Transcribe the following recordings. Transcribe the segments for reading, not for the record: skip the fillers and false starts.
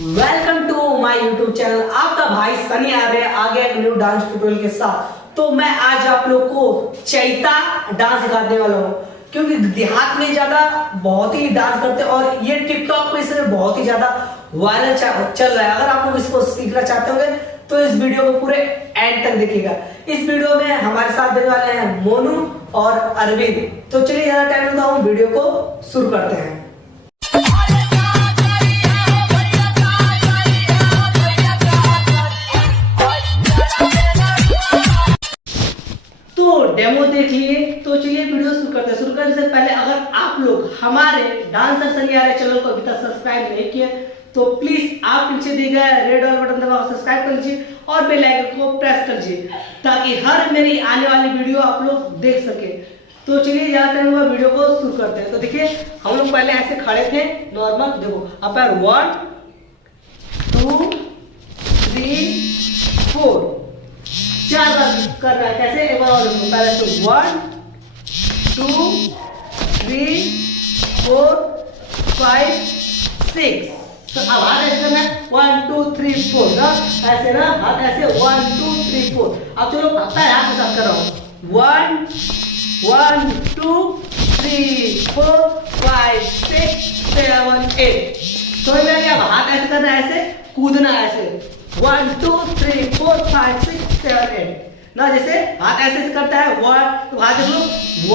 Welcome to my YouTube channel. आपका भाई सनी आ गया एक न्यू डांस ट्यूटोरियल के साथ। तो मैं आज आप लोग को चैता डांस सिखाने वाला हूँ, क्योंकि देहात में ज्यादा बहुत ही डांस करते हैं और ये टिकटॉक पे इसमें बहुत ही ज्यादा वायरल चल रहा है। अगर आप लोग इसको सीखना चाहते होंगे तो इस वीडियो को पूरे एंड तक देखिएगा। इस वीडियो में हमारे साथ देने वाले हैं मोनू और अरविंद। तो चलिए ज्यादा टाइम लेता हूँ, वीडियो को शुरू करते हैं। तो डेमो देख लिए, तो चलिए वीडियो शुरू करते हैं। शुरू करने से पहले अगर आप लोग हमारे डांसर सनी आ रहे चैनल को अभी तक सब्सक्राइब नहीं किया तो प्लीज आप नीचे दिए गए रेड वाला बटन दबाकर सब्सक्राइब कर लीजिए और बेल आइकन को प्रेस कर लीजिए ताकि हर मेरी आने वाली वीडियो आप लोग देख सके। तो चलिए ज्यादा टाइम हुआ, वीडियो को शुरू करते हैं। तो देखिए हम लोग पहले ऐसे खड़े थे नॉर्मल, देखो अब 1 2 3 4 4 बार कर रहा है। कैसे? एक बार और देखो, पहले तो 1 2 3 4 5 6। तो अब हाथ ऐसे करना है 1 2 3 4 ना, ऐसे ना हाथ ऐसे 1 2 3 4। अब चलो पता है हाथ के साथ कर रहा हूँ 1 1 2 3 4 5 6 7 8। समझ में आ गया? अब हाथ ऐसे करना है, ऐसे कूदना है, ऐसे 1 2 3 4 5 6 7 8 ना। जैसे हाथ ऐसे करता है 1, तो हाथ देख लो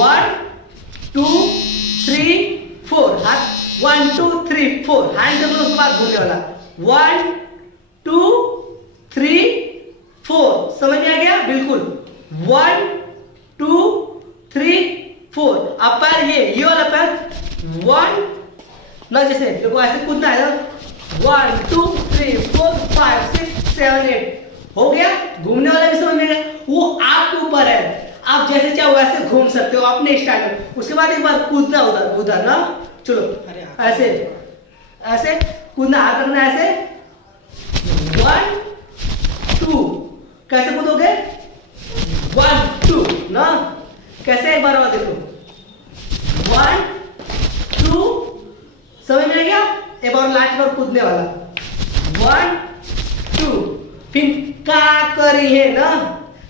1 2 3 4, हाथ 1 2 3 4, हैंड देख लो, उसके बाद घूमने वाला 1 2 3 4। समझ में आ गया? बिल्कुल 1 2 3 4। अब पैर ये वाला पैर 1 ना, जैसे देखो ऐसे कूदना है 1 2 3 4 5 6 7 8 हो गया। घूमने वाला भी समझ में गया, वो आपके ऊपर है, आप जैसे चाहो वैसे घूम सकते हो अपने स्टाइल में। उसके बाद एक बार कूदना उधर उधर ना, चलो ऐसे ऐसे कूदना, हाथ रखना ऐसे 1 2। कैसे कूदोगे? 1 2 ना, कैसे? एक बार और देखो 1 2। समझ में आ गया? एक बार लास्ट बार कूदने वाला 1 2, फिर का करी है ना,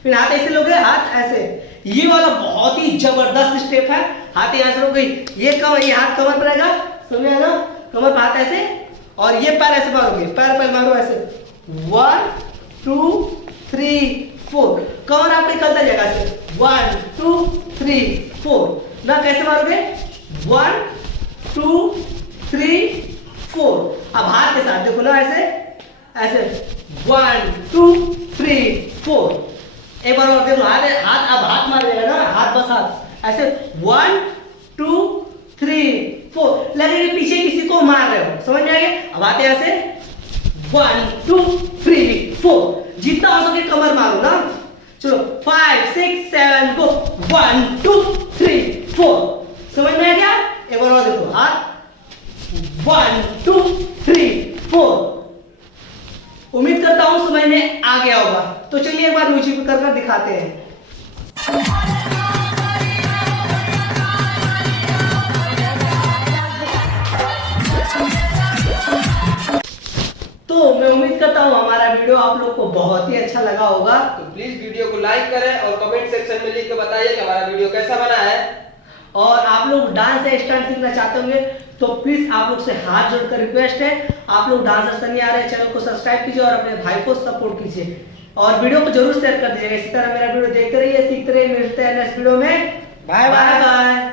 फिर हाथ ऐसे लोगे, हाथ ऐसे। ये वाला बहुत ही जबरदस्त स्टेप है। हाथ यहाँ से लोगे, ये कमर, ये हाथ कमर पर आएगा, समझ आया ना? कमर पर हाथ ऐसे और ये पैर ऐसे मारोगे, पैर मारो ऐसे 1 2 3 4। कमर आप निकलता जाएगा ऐसे 1 2 3 4 ना। कैसे मारोगे? 1 2 3 4। अब हाथ के साथ देखो ना, ऐसे ऐसे 1 2 3 4। एक बार और देखो, हाथ अब हाथ मार देगा ना, हाथ बस हाथ ऐसे 1 2 3 4। लगे पीछे किसी को मार रहे हो, समझ में आ गया? अब आते ऐसे 1 2 3 4। जितना हो सके कमर मारो ना। चलो 5 6 7 गो 1 2 3 4। समझ में आ गया? एक बार और देखो, हाथ 1 2 3 4। उम्मीद करता हूं समझ में आ गया होगा। तो चलिए एक बार म्यूजिक कर दिखाते हैं। तो मैं उम्मीद करता हूँ हमारा वीडियो आप लोग को बहुत ही अच्छा लगा होगा। तो प्लीज वीडियो को लाइक करें और कमेंट सेक्शन में लिख के बताइए कि हमारा वीडियो कैसा बना है। और आप लोग डांस या स्टंट सीखना चाहते होंगे तो प्लीज आप लोग से हाथ जोड़कर रिक्वेस्ट है, आप लोग डांसर सनी आ रहे चैनल को सब्सक्राइब कीजिए और अपने भाई को सपोर्ट कीजिए और वीडियो को जरूर शेयर कर दीजिएगा। इसी तरह मेरा वीडियो देखते रहिए, सीखते रहिए। मिलते हैं नेक्स्ट वीडियो में। Bye bye.